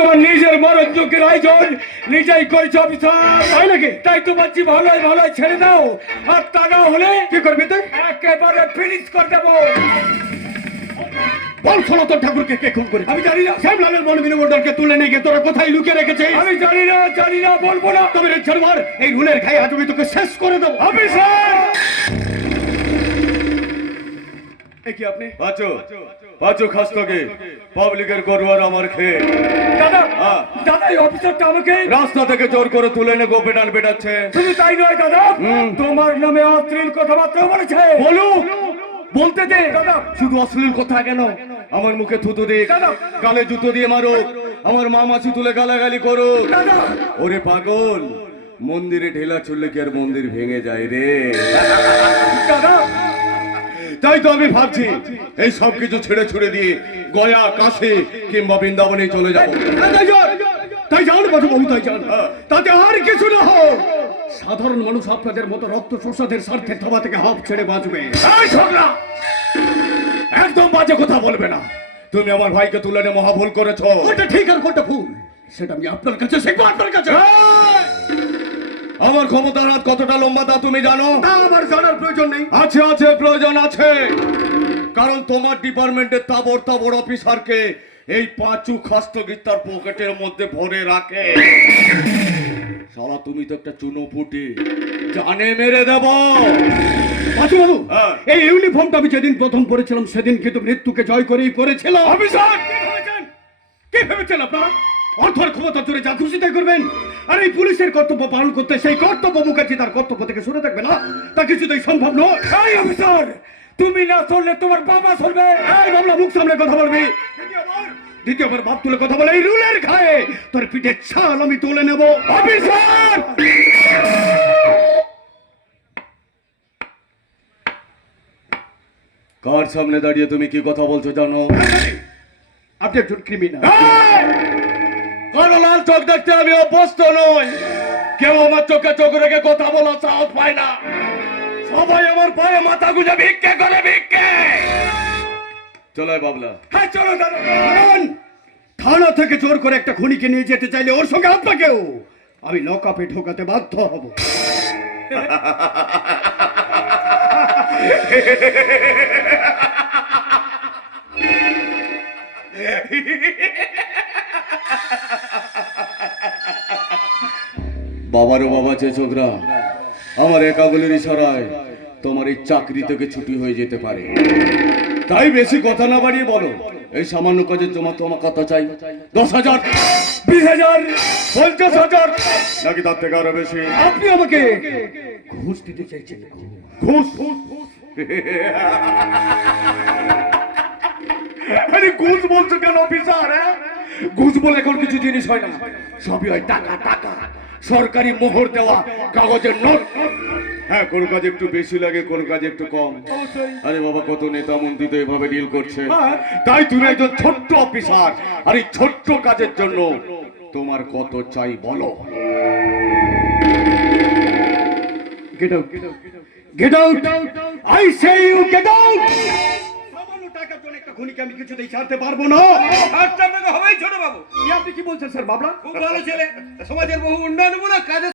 তোমার নিজের মরণযোগ্যের আয়োজন নিজেই করেছো অফিসার, তাই নাকি? তাই তো বলছি ভালোই ভালোই ছেড়ে দাও, আর তা না হলে কি করবি তুই? একেবারে ফিনিশ করে দেবো। বল সনাতন ঠাকুরকে কে খুন করে? আমি জানি না। শ্যামলালের বনবিনবর্ধনকে তুলে নিয়ে গিয়ে তোরা কোথায় লুকিয়ে রেখেছিস? আমি জানি না, বলবো না। তবে রে ছাড়বার, এই রুলের খাই আজ আমি তোকে শেষ করে দেবো। অফিসার কি আপনি? পাঁচু খাস্তকে পাবলিকের গরুয়ার আমার খেয়ে দাদা, হ্যাঁ। দাদা এই অফিসারটা আমাকে রাস্তা থেকে জোর করে তুলে এনে গোপেটান বেটাচ্ছে। শুধু তাই নয় দাদা, তোমার নামে অশ্লীল কথাবার্তা বলেছে। বলুক, বলতে দে দাদা। শুধু অশ্লীল কথা কেন, আমার মুখে থুতু দিক, গালে জুতো দিয়ে মারুক, আমার মা মাছি তুলে গালাগালি করুক। দাদা ওরে পাগল, মন্দিরে ঢেলা চললে কি আর মন্দির ভেঙে যায় রে? দাদা, তাই তো আমি ভাবছি এই সব কিছু ছেড়ে ছুড়ে দিয়ে গয়া, কাশী কিংবা বৃন্দাবনে চলে যাবো। তাই যান বাবু, তাই যান। তাতে আর কিছু না হোক, সাধারণ মানুষ আপনাদের মতো রক্ত শোষাদের স্বার্থে থাবা থেকে হাফ ছেড়ে বাঁচবে। এই ছোকরা, একদম বাজে কথা বলবে না। তুমি আমার ভাইকে তুলে এনে মহাভুল করেছো। ওটা ঠিক আর কোনটা ভুল সেটা আমি আপনার কাছে শিখবো, আপনার কাছে। আমার ক্ষমতার হাত কতটা লম্বা তা তুমি জানো? তা আমার জানার প্রয়োজন নেই। আছে, প্রয়োজন আছে। কারণ তোমার ডিপার্টমেন্টের তাবড় অফিসারকে এই পাঁচু খাস্তগির তার পকেটের মধ্যে ভরে রাখে। শালা তুমি তো একটা চুনোপুটি, জানে মেরে দেব। পাঁচু বাবু, হ্যাঁ। এই ইউনিফর্মটা আমি যেদিন প্রথম পরেছিলাম সেদিন কিন্তু মৃত্যুকে জয় করেই পরেছিলাম। অফিসার, কি ভেবেছেন আপনারা অর্থের ক্ষমতা জোরে যা খুশি তাই করবেন? আর এই পুলিশের কর্তব্য পালন করতে সেই কর্তব্য মুখার্জি তার কর্তব্য থেকে সরে থাকবে না, তা কিছুতেই সম্ভব নয়। এই অফিসার, তুমি না চললে তোমার বাবা চলবে। এই বাবলা, মুখ সামনে কথা বলবি। দ্বিতীয়বার বাপ তুলে কথা বলে এই রুলের খায়ে তোর পিঠে ছাল আমি তুলে নেব। অফিসার কার সামনে দাঁড়িয়ে তুমি কি কথা বলছো জানো? আপনি একজন ক্রিমিনাল। কারো লাল চোখ দেখতে আমি অভ্যস্ত নই। কেউ আমার চোখে চোখ রেখে কথা বলা সাহস পায় না। সবাই আমার পায়ে মাথা গুঁজে ভিক্ষে করে, ভিক্ষে। চলো বাবলা। হ্যাঁ চলো দাদা। কারণ থানা থেকে জোর করে একটা খুনিকে নিয়ে যেতে চাইলে ওর সঙ্গে আপনাকেও আমি লকআপে ঢোকাতে বাধ্য হব। বাবারও বাবা চেচোদরা, আমার একাগুলির ইশারায় তোমার এই চাকরি থেকে ছুটি হয়ে যেতে পারে। তাই বেশি কথা না বাড়িয়ে বলো, এই সামান্য কাজের জমা তোমার কত চাই? 10,000, 20,000, 50,000, নাকি তার থেকে আরো বেশি? আপনি আমাকে ঘুষ দিতে চাইছেন? ঘুষ? আরে ঘুষ বলছো কেন অফিসার? ঘুষ বলে এখন কিছু জিনিস হয় না, সবই হয় টাকা, টাকা। সরকারি মোহর দেওয়া কাগজের নোট। হ্যাঁ, কোন কাজে একটু বেশি লাগে, কোন কাজে একটু কম। আরে বাবা, কত নেতা মন্ত্রী তো এভাবে ডিল করছে। তাই তুমি একজন ছোট্ট অফিসার, আর এই ছোট্ট কাজের জন্য তোমার কত চাই বলো? Get out! Get out! I say you get out! সামান্য টাকার জন্য একটা খুনিকে আমি কিছুতেই ছাড়তে পারবো না। হবেই ছোট বাবু। আপনি কি বলছেন স্যার? বাবলা খুব ভালো ছেলে, সমাজের বহু উন্নয়ন মূলক কাজে